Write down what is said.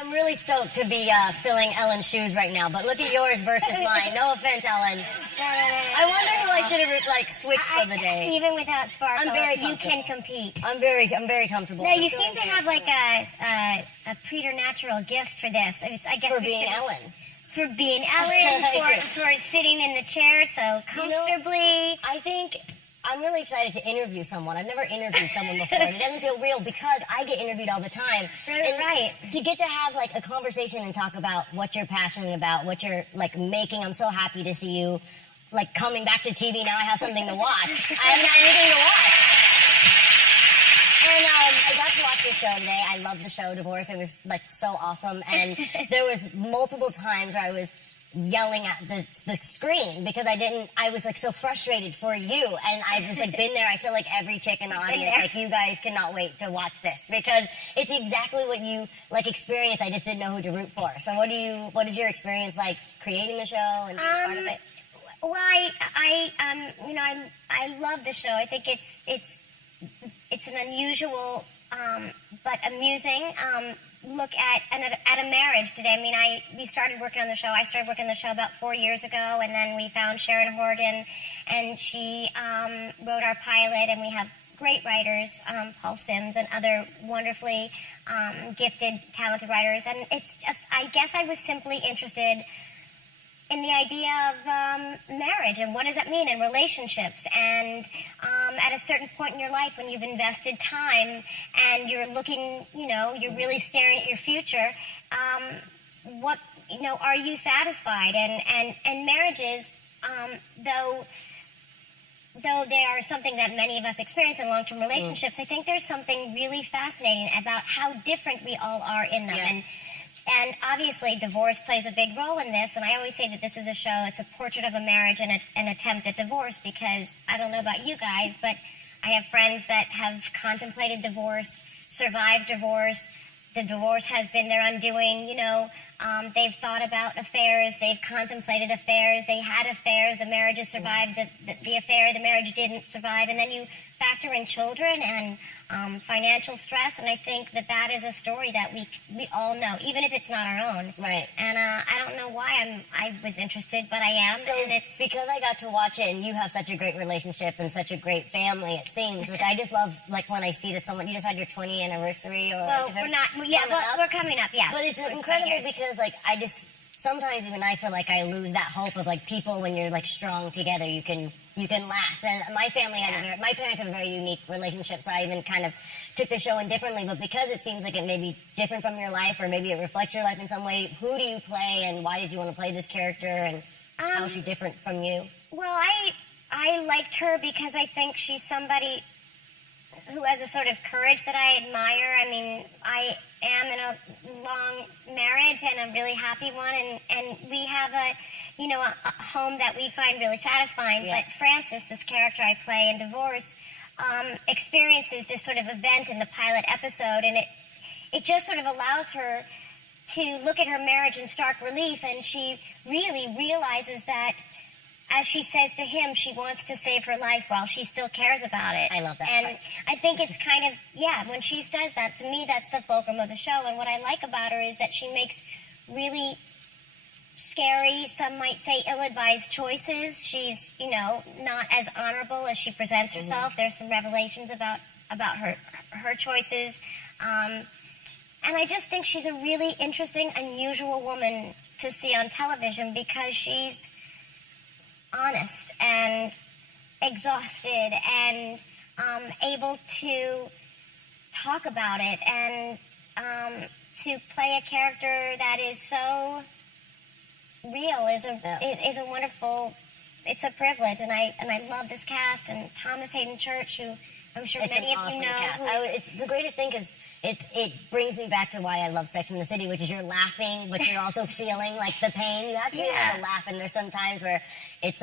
I'm really stoked to be filling Ellen's shoes right now, but look at yours versus mine. No offense, Ellen. No. I wonder who I should have switched for the day. Even without sparkle, I'm very you comfortable. can compete. I'm very comfortable. No, you seem to have like a preternatural gift for this. I guess for being Ellen. For being Ellen, for sitting in the chair so comfortably. I think I'm really excited to interview someone. I've never interviewed someone before, and it doesn't feel real because I get interviewed all the time. Right. To get to have like a conversation and talk about what you're passionate about, what you're like making. I'm so happy to see you like coming back to TV. Now I have something to watch. I haven't had anything to watch. And I got to watch your show today. I loved the show, Divorce. It was like so awesome. And there was multiple times where I was yelling at the screen because I was like so frustrated for you, and I've just like been there. I feel like every chick in the audience, like you guys cannot wait to watch this because it's exactly what you like experience. I just didn't know who to root for. So what is your experience like creating the show and being part of it? Well, I love the show. I think it's an unusual but amusing look at a marriage today. I mean, we started working on the show. I started working on the show about 4 years ago, and then we found Sharon Horgan, and she wrote our pilot, and we have great writers, Paul Sims and other wonderfully gifted, talented writers. And it's just, I guess I was simply interested in the idea of marriage and what does that mean in relationships, and at a certain point in your life when you've invested time and you're looking, you're really staring at your future, are you satisfied? And marriages, though they are something that many of us experience in long-term relationships, I think there's something really fascinating about how different we all are in them. Yeah. And obviously, divorce plays a big role in this. And I always say that this is a show, it's a portrait of a marriage and an attempt at divorce, because I don't know about you guys, but I have friends that have contemplated divorce, survived divorce. The divorce has been their undoing, they've thought about affairs, they've contemplated affairs, they had affairs, the marriage has survived the affair, the marriage didn't survive, and then you factor in children and financial stress, and I think that is a story that we all know, even if it's not our own. Right. And I don't know why I was interested, but I am. So and it's because I got to watch it, and you have such a great relationship and such a great family, it seems, which I just love, like when I see that you just had your 20th anniversary, or we're coming up, yeah. But it's incredible because sometimes even I feel like I lose that hope of like people when you're like strong together, you can last. And my family my parents have a very unique relationship, so I even kind of took the show in differently. But because it seems like it may be different from your life, or maybe it reflects your life in some way, who do you play, and why did you want to play this character, and how is she different from you? Well, I liked her because I think she's somebody who has a sort of courage that I admire. I mean, I am in a long marriage and a really happy one, and we have a home that we find really satisfying. Yeah. But Frances, this character I play in Divorce, experiences this sort of event in the pilot episode, and it just sort of allows her to look at her marriage in stark relief, and she really realizes that, as she says to him, she wants to save her life while she still cares about it. I love that And part. I think it's kind of, when she says that, to me, that's the fulcrum of the show. And what I like about her is that she makes really scary, some might say ill-advised choices. She's, not as honorable as she presents herself. Mm-hmm. There's some revelations about her choices. And I just think she's a really interesting, unusual woman to see on television because she's honest and exhausted and able to talk about it, and to play a character that is so real is a wonderful, it's a privilege, and I love this cast, and Thomas Hayden Church, who I'm sure many of you know. It's the greatest thing because it brings me back to why I love Sex and the City, which is you're laughing, but you're also feeling like the pain. You have to be able to laugh, and there's some times where it's like